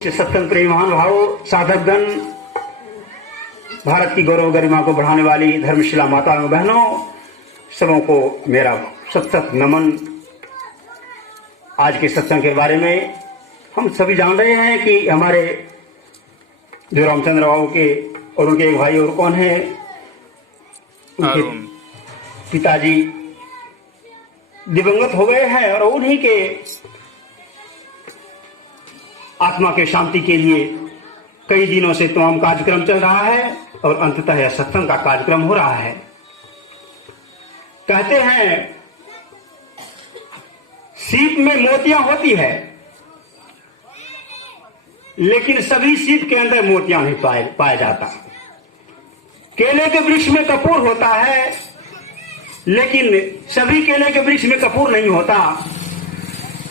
सत्संग प्रेमी महानुभाव साधकगण, भारत की गौरव गरिमा को बढ़ाने वाली धर्मशिला माताओं बहनों, सबों को मेरा सत नमन। आज के सत्संग के बारे में हम सभी जान रहे हैं कि हमारे जो रामचंद्र बाबू के और उनके एक भाई और कौन है, उनके पिताजी दिवंगत हो गए हैं और उन्हीं के आत्मा के शांति के लिए कई दिनों से तमाम कार्यक्रम चल रहा है और अंततः यह सत्संग का कार्यक्रम हो रहा है। कहते हैं सीप में मोतियां होती है, लेकिन सभी सीप के अंदर मोतियां नहीं पाया जाता। केले के वृक्ष में कपूर होता है, लेकिन सभी केले के वृक्ष में कपूर नहीं होता।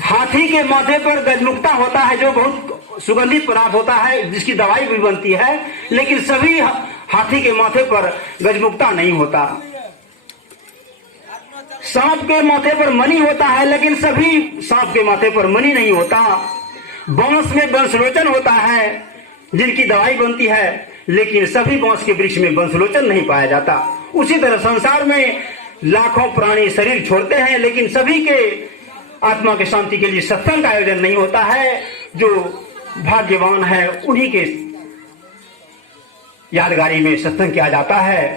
हाथी के माथे पर गजमुक्ता होता है, जो बहुत सुगंधित पदार्थ होता है, जिसकी दवाई भी बनती है, लेकिन सभी हाथी के माथे पर गजमुक्ता नहीं होता। सांप के माथे पर मणि होता है, लेकिन सभी सांप के माथे पर मणि नहीं होता। बांस में बंसलोचन होता है, जिनकी दवाई बनती है, लेकिन सभी बांस के वृक्ष में बंसलोचन नहीं पाया जाता। उसी तरह संसार में लाखों प्राणी शरीर छोड़ते हैं, लेकिन सभी के आत्मा के शांति के लिए सत्संग का आयोजन नहीं होता है। जो भाग्यवान है उन्हीं के यादगारी में सत्संग किया जाता है।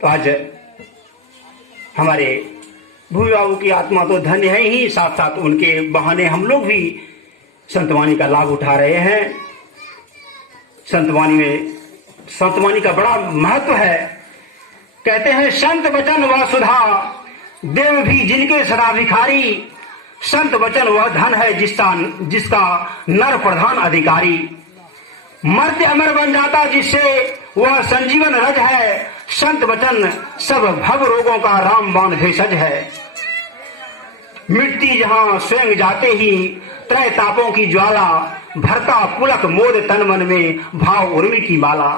तो आज हमारे भूमि बाबू की आत्मा तो धन्य है ही, साथ साथ उनके बहाने हम लोग भी संतवाणी का लाभ उठा रहे हैं। संतवाणी का बड़ा महत्व है। कहते हैं संत वचन व सुधा देव भी जिनके सदा भिखारी। संत वचन वह धन है जिसका नर प्रधान अधिकारी। मर्त्य अमर बन जाता जिससे वह संजीवन रज है। संत वचन सब भव रोगों का रामबाण भेषज है। मिट्टी जहां स्वयं जाते ही त्रय तापों की ज्वाला। भरता पुलक मोद तन मन में भाव उर्मी की माला।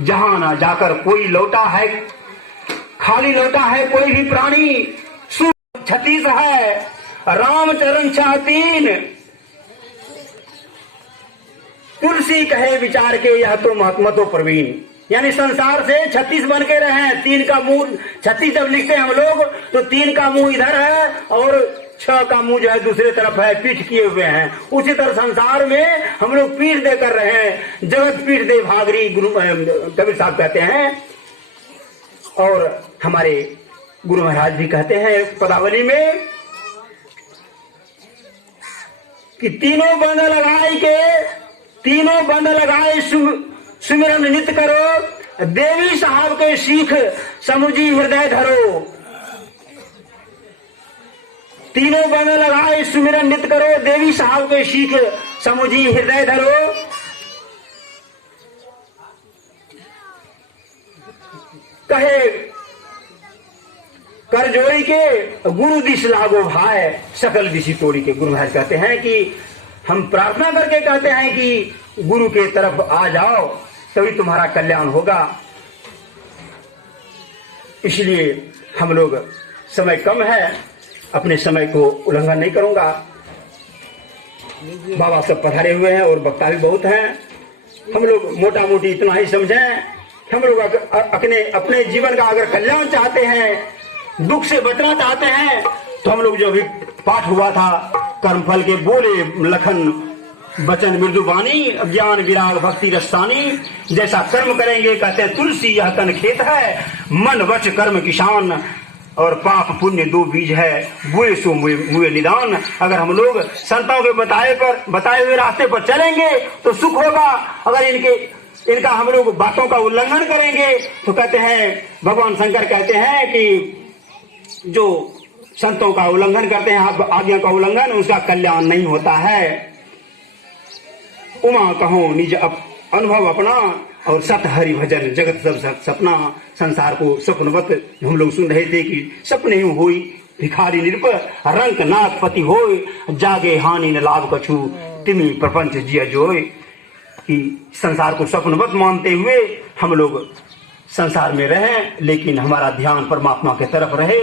जहां न जाकर कोई लौटा है, खाली लौटा है कोई भी प्राणी। 36 है रामचरण 6 तुलसी कहे विचार के यह तो महात्मा तो प्रवीण। यानी संसार से 36 बन के रहे हैं। 3 का मुंह 36 जब लिखते हैं हम लोग, तो 3 का मुंह इधर है और 6 का मुंह जो है दूसरे तरफ है, पीठ किए हुए हैं। उसी तरह संसार में हम लोग पीठ दे कर रहे हैं। जगत पीठ दे भागरी, गुरु कबीर साहब कहते हैं। और हमारे गुरु महाराज भी कहते हैं पदावली में कि तीनों बंद लगाए सुमिरन नित करो। देवी साहब के सीख समुझी हृदय धरो। तीनों बंद लगाए सुमिरन नित करो। देवी साहब के सीख समुझी हृदय धरो। कहे कर जोड़ी के गुरु दिश लागो भाई सकल दिशी तोड़ी के। गुरु महाराज कहते हैं कि हम प्रार्थना करके कहते हैं कि गुरु के तरफ आ जाओ, तभी तुम्हारा कल्याण होगा। इसलिए हम लोग, समय कम है, अपने समय को उल्लंघन नहीं करूंगा। बाबा सब पधारे हुए हैं और वक्ता भी बहुत हैं। हम लोग मोटा मोटी इतना ही समझें, हम लोग अपने जीवन का अगर कल्याण चाहते हैं, दुख से बचना चाहते हैं, तो हम लोग जो भी पाठ हुआ था, कर्मफल के बोले लखन वचन मृदु वाणी। ज्ञान विराग भक्ति रसानी। जैसा कर्म करेंगे, कहते हैं तुलसी यह तन खेत है। मन वच कर्म किसान और पाप पुण्य 2 बीज है। बुए सो मुए निदान। अगर हम लोग संतों के बताए हुए रास्ते पर चलेंगे तो सुख होगा। अगर इनका हम लोग बातों का उल्लंघन करेंगे तो कहते हैं, भगवान शंकर कहते हैं कि जो संतों का उल्लंघन करते हैं, आज्ञा का उल्लंघन, उसका कल्याण नहीं होता है। उमा कहो निज अनुभव अपना और सत हरि भजन जगत सब सपना। संसार को स्वप्नवत हम लोग सुन रहे थे कि सपने होई भिखारी निरप रंक नाथ पति होय। जागे हानि न लाभ कछु तिमी प्रपंच जिय जोय। कि संसार को स्वप्नवत मानते हुए हम लोग संसार में रहें, लेकिन हमारा ध्यान परमात्मा के तरफ रहे।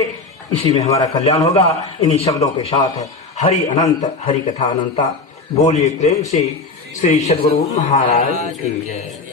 इसी में हमारा कल्याण होगा। इन्हीं शब्दों के साथ हरि अनंत, हरि कथा अनंता। बोलिए प्रेम से श्री सद्गुरु महाराज की जय।